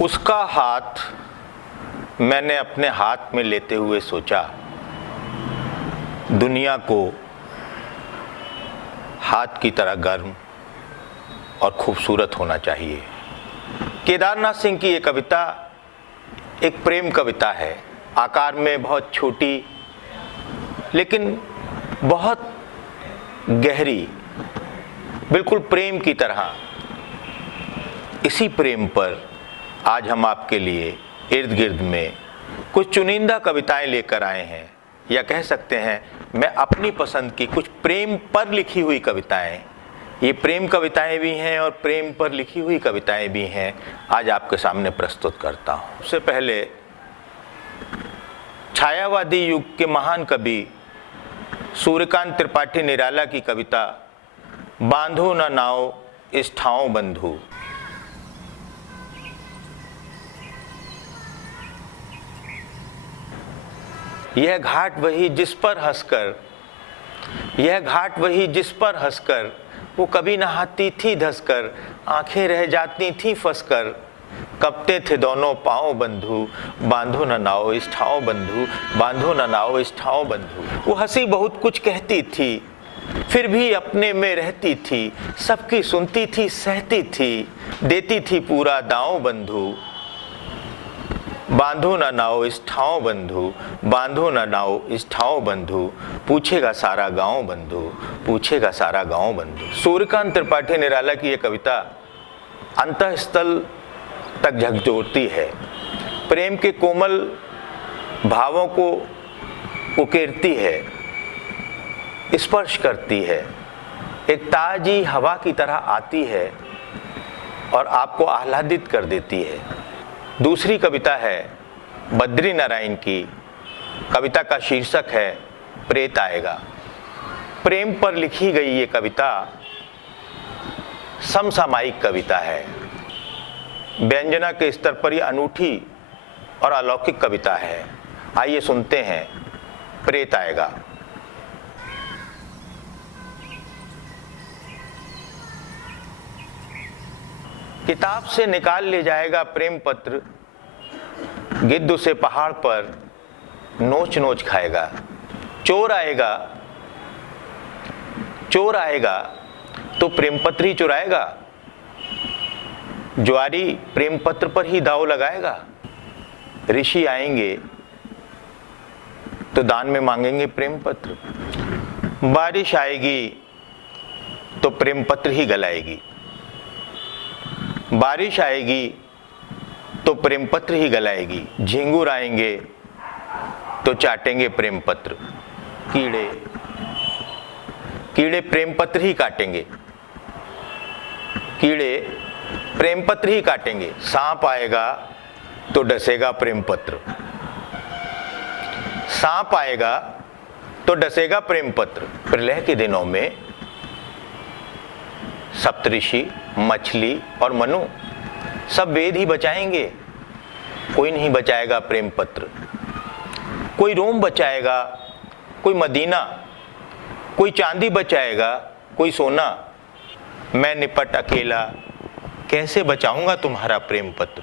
उसका हाथ मैंने अपने हाथ में लेते हुए सोचा, दुनिया को हाथ की तरह गर्म और खूबसूरत होना चाहिए। केदारनाथ सिंह की ये कविता एक प्रेम कविता है, आकार में बहुत छोटी लेकिन बहुत गहरी, बिल्कुल प्रेम की तरह। इसी प्रेम पर आज हम आपके लिए इर्द गिर्द में कुछ चुनिंदा कविताएं लेकर आए हैं, या कह सकते हैं मैं अपनी पसंद की कुछ प्रेम पर लिखी हुई कविताएं, ये प्रेम कविताएं भी हैं और प्रेम पर लिखी हुई कविताएं भी हैं, आज आपके सामने प्रस्तुत करता हूं। उससे पहले छायावादी युग के महान कवि सूर्यकांत त्रिपाठी निराला की कविता बांधो न नाव इस ठाव बंधु। यह घाट वही जिस पर हंसकर, यह घाट वही जिस पर हंसकर वो कभी नहाती थी धंसकर, आंखें रह जाती थी फंसकर, कपते थे दोनों पांव बंधु, बांधो न नाव इस ठाव बंधु, बांधो न नाव इस ठाव बंधु। वो हंसी बहुत कुछ कहती थी, फिर भी अपने में रहती थी, सबकी सुनती थी सहती थी, देती थी पूरा दांव बंधु, बांधो न नाव इस ठाव बंधु, बांधो न नाव इस ठाव बंधु, पूछेगा सारा गांव बंधु, पूछेगा सारा गांव बंधु। सूर्यकांत त्रिपाठी निराला की यह कविता अंतःस्थल तक झकझोरती है, प्रेम के कोमल भावों को उकेरती है, स्पर्श करती है, एक ताजी हवा की तरह आती है और आपको आह्लादित कर देती है। दूसरी कविता है बद्री नारायण की, कविता का शीर्षक है प्रेत आएगा। प्रेम पर लिखी गई ये कविता समसामयिक कविता है, व्यंजना के स्तर पर ये अनूठी और अलौकिक कविता है। आइए सुनते हैं प्रेत आएगा। किताब से निकाल ले जाएगा प्रेम पत्र, गिद्ध उसे पहाड़ पर नोच नोच खाएगा। चोर आएगा, चोर आएगा तो प्रेम पत्र ही चुराएगा, जुआरी प्रेम पत्र पर ही दाव लगाएगा। ऋषि आएंगे तो दान में मांगेंगे प्रेम पत्र, बारिश आएगी तो प्रेम पत्र ही गलाएगी, बारिश आएगी तो प्रेम पत्र ही गलाएगी। झिंगुर आएंगे तो चाटेंगे प्रेम पत्र, कीड़े कीड़े प्रेम पत्र ही काटेंगे, कीड़े प्रेम पत्र ही काटेंगे। सांप आएगा तो डसेगा प्रेम पत्र, सांप आएगा तो डसेगा प्रेम पत्र। प्रलय के दिनों में सप्तऋषि, मछली और मनु सब वेद ही बचाएंगे, कोई नहीं बचाएगा प्रेम पत्र। कोई रोम बचाएगा, कोई मदीना, कोई चांदी बचाएगा, कोई सोना। मैं निपट अकेला कैसे बचाऊंगा तुम्हारा प्रेम पत्र।